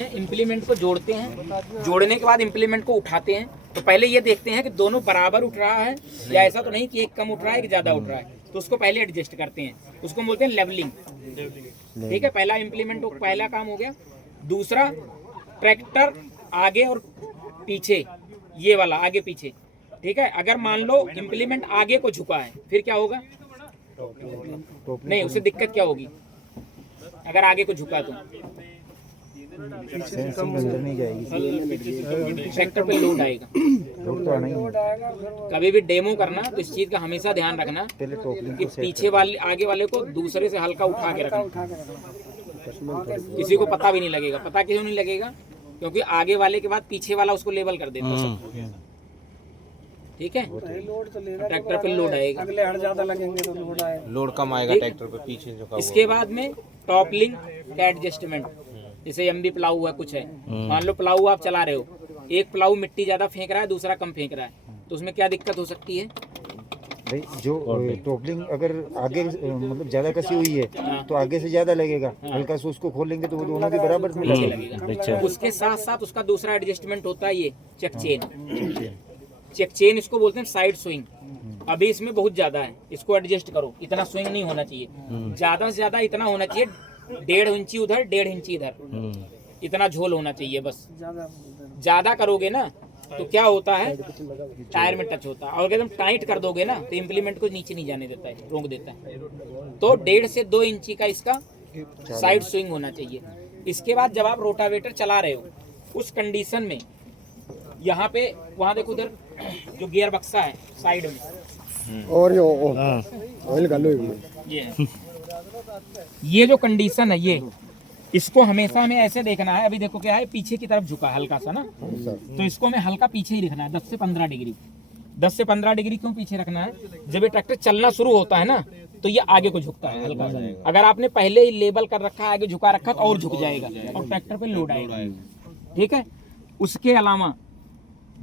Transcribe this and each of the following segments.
Implement को जोड़ते हैं, जोड़ने के बाद इम्प्लीमेंट को उठाते हैं तो पहले ये देखते हैं कि दोनों बराबर उठ रहा है या ऐसा तो नहीं कि एक कम उठ रहा है कि ज़्यादा उठ रहा है, तो उसको पहले एडजस्ट करते हैं, उसको बोलते हैं लेवलिंग। ठीक है, पहला इम्प्लीमेंट पहला काम हो गया। दूसरा, ट्रैक्टर आगे और पीछे, ये वाला आगे पीछे। ठीक है, अगर मान लो इम्प्लीमेंट आगे को झुका है फिर क्या होगा? नहीं, उससे दिक्कत क्या होगी अगर आगे को झुका तो नहीं जाएगी, ट्रैक्टर पे लोड आएगा। कभी भी डेमो करना तो इस चीज का हमेशा ध्यान रखना कि पीछे वाले आगे वाले को दूसरे से हल्का उठा के रखना। किसी को पता भी नहीं लगेगा। पता क्यों नहीं लगेगा? क्योंकि आगे वाले के बाद पीछे वाला उसको लेवल कर देता है। ठीक है, ट्रैक्टर पे लोड आएगा, अगले हट ज्यादा लगेंगे तो लोड आएगा, लोड कम आएगा ट्रैक्टर पे पीछे जो। इसके बाद में टॉप लिंक का एडजस्टमेंट, जैसे एमबी प्लाऊ हुआ कुछ है, मान लो प्लाऊ आप चला रहे हो, एक प्लाऊ मिट्टी ज्यादा फेंक रहा है दूसरा कम फेंक रहा है, तो उसमें क्या दिक्कत हो सकती है? भाई जो टॉपलिंग अगर आगे मतलब ज्यादा कसी हुई है तो आगे से ज्यादा लगेगा, हल्का से उसको खोल लेंगे तो वो दोनों के बराबर में लगेगा। उसके साथ साथ उसका दूसरा एडजस्टमेंट होता है ये चेक चेन। चेक चेन इसको बोलते हैं साइड स्विंग। अभी इसमें बहुत ज्यादा है, इसको एडजस्ट करो। इतना स्विंग नहीं होना चाहिए, ज्यादा से ज्यादा इतना होना चाहिए, 1.5 इंची उधर 1.5 इंची इधर, इतना झोल होना चाहिए बस। ज्यादा करोगे ना तो क्या होता है, टायर में टच होता है, और एकदम टाइट कर दोगे ना तो इम्प्लीमेंट को नीचे नहीं जाने देता है, रोक देता है। तो 1.5 से 2 इंची का इसका साइड स्विंग होना चाहिए। इसके बाद जब आप रोटावेटर चला रहे हो उस कंडीशन में यहाँ पे वहाँ देखो, उधर जो गियर बक्सा है साइड में, और जो ऑयल गालो ये जो कंडीशन है, ये इसको हमेशा हमें ऐसे देखना है। अभी देखो क्या है, पीछे की तरफ झुका हल्का सा ना, तो इसको हमें हल्का पीछे ही रखना है, 10 से 15 डिग्री। 10 से 15 डिग्री क्यों पीछे रखना है? जब ये ट्रैक्टर चलना शुरू होता है ना तो ये आगे को झुकता है हल्का सा। अगर आपने पहले ही लेबल कर रखा है, आगे झुका रखा तो और झुक जाएगा और ट्रैक्टर पे लोड आएगा। ठीक है, उसके अलावा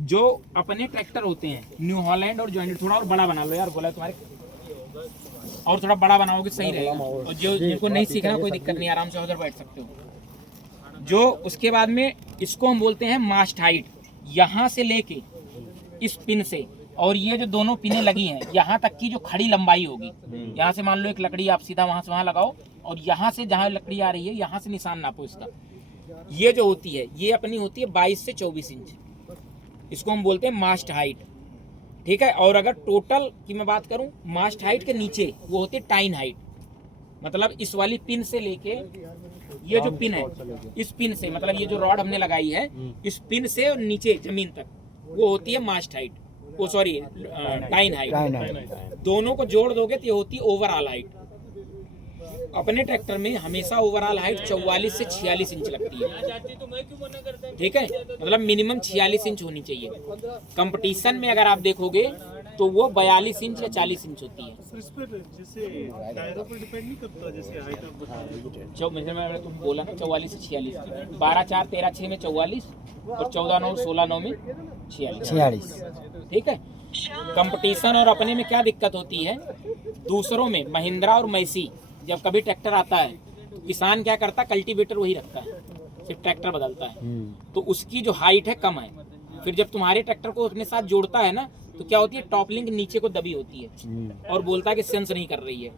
जो अपने ट्रैक्टर होते हैं न्यू हॉलैंड और जॉइंट, थोड़ा और बड़ा बना लो यार, बोला तुम्हारे, और थोड़ा बड़ा बनाओगे सही रहेगा। और जो जिनको नहीं सीखना कोई दिक्कत नहीं, आराम से उधर बैठ सकते हो। जो उसके बाद में इसको हम बोलते हैं मास्ट हाइट। यहाँ से लेके इस पिन से और ये जो दोनों पिनें लगी हैं यहाँ तक की जो खड़ी लंबाई होगी, यहाँ से मान लो एक लकड़ी आप सीधा वहां से वहां लगाओ और यहाँ से जहाँ लकड़ी आ रही है यहाँ से निशान नापो इसका। ये जो होती है ये अपनी होती है 22 से 24 इंच, इसको हम बोलते हैं मास्ट हाइट। ठीक है, और अगर टोटल की मैं बात करूं, मास्ट हाइट के नीचे वो होती है टाइन हाइट। मतलब इस वाली पिन से लेके ये जो पिन है, इस पिन से मतलब ये जो रॉड हमने लगाई है इस पिन से और नीचे जमीन तक वो होती है मास्ट हाइट, वो सॉरी टाइन हाइट। दोनों को जोड़ दोगे तो ये होती है ओवरऑल हाइट। अपने ट्रैक्टर में हमेशा ओवरऑल हाइट 44 से 46 इंच लगती है। ठीक है, मतलब मिनिमम 46 इंच होनी चाहिए। कंपटीशन में अगर आप देखोगे तो वो 42 इंच या 40 इंच होती है। मैंने तुम बोला ना 44 से 46, 12 4 13 6 में 44 और 14 9 16 9 में 46। ठीक है, कंपटीशन और अपने में क्या दिक्कत होती है, दूसरों में महिंद्रा और मैसी जब कभी ट्रैक्टर आता है तो किसान क्या करता है, कल्टीवेटर वही रखता है, सिर्फ ट्रैक्टर बदलता है, तो उसकी जो हाइट है कम है। फिर जब तुम्हारे ट्रैक्टर को अपने साथ जोड़ता है ना तो क्या होती है, टॉप लिंक नीचे को दबी होती है और बोलता है कि सेंस नहीं कर रही है।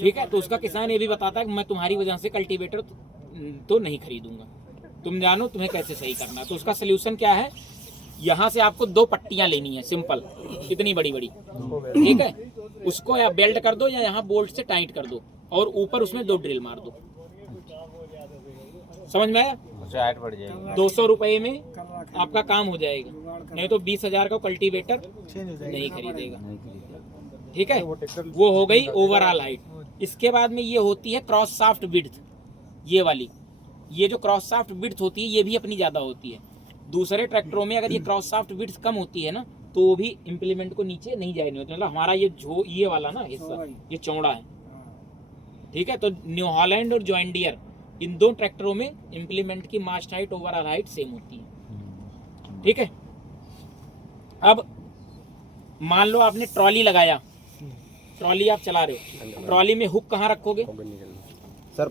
ठीक है, तो उसका किसान ये भी बताता है कि मैं तुम्हारी वजह से कल्टीवेटर तो नहीं खरीदूंगा, तुम जानो तुम्हें कैसे सही करना। तो उसका सोल्यूशन क्या है, यहाँ से आपको 2 पट्टियां लेनी है सिंपल, इतनी बड़ी बड़ी। ठीक है, उसको या बेल्ट कर दो या यहाँ बोल्ट से टाइट कर दो और ऊपर उसमें 2 ड्रिल मार दो। समझ में आया? 200 रुपए में आपका काम हो जाएगा, नहीं तो 20,000 का कल्टीवेटर नहीं खरीदेगा। ठीक है, वो हो गई ओवरऑल हाइट। इसके बाद में ये होती है क्रॉस शाफ्ट विड्थ, ये वाली, ये जो क्रॉस शाफ्ट विड्थ होती है ये भी अपनी ज्यादा होती है। दूसरे ट्रैक्टरों में अगर ये क्रॉस शाफ्ट विड्थ कम होती है ना तो वो भी इम्प्लीमेंट को नीचे नहीं जाने होते। मतलब हमारा ये वाला ना हिस्सा ये चौड़ा है। ठीक है, तो न्यू हॉलैंड और जॉइंट डियर इन 2 ट्रैक्टरों में इम्प्लीमेंट की मास्ट हाइट ओवरऑल हाइट सेम होती है। ठीक है, अब मान लो आपने ट्रॉली लगाया, ट्रॉली आप चला रहे हो, ट्रॉली में हुक कहाँ रखोगे? सर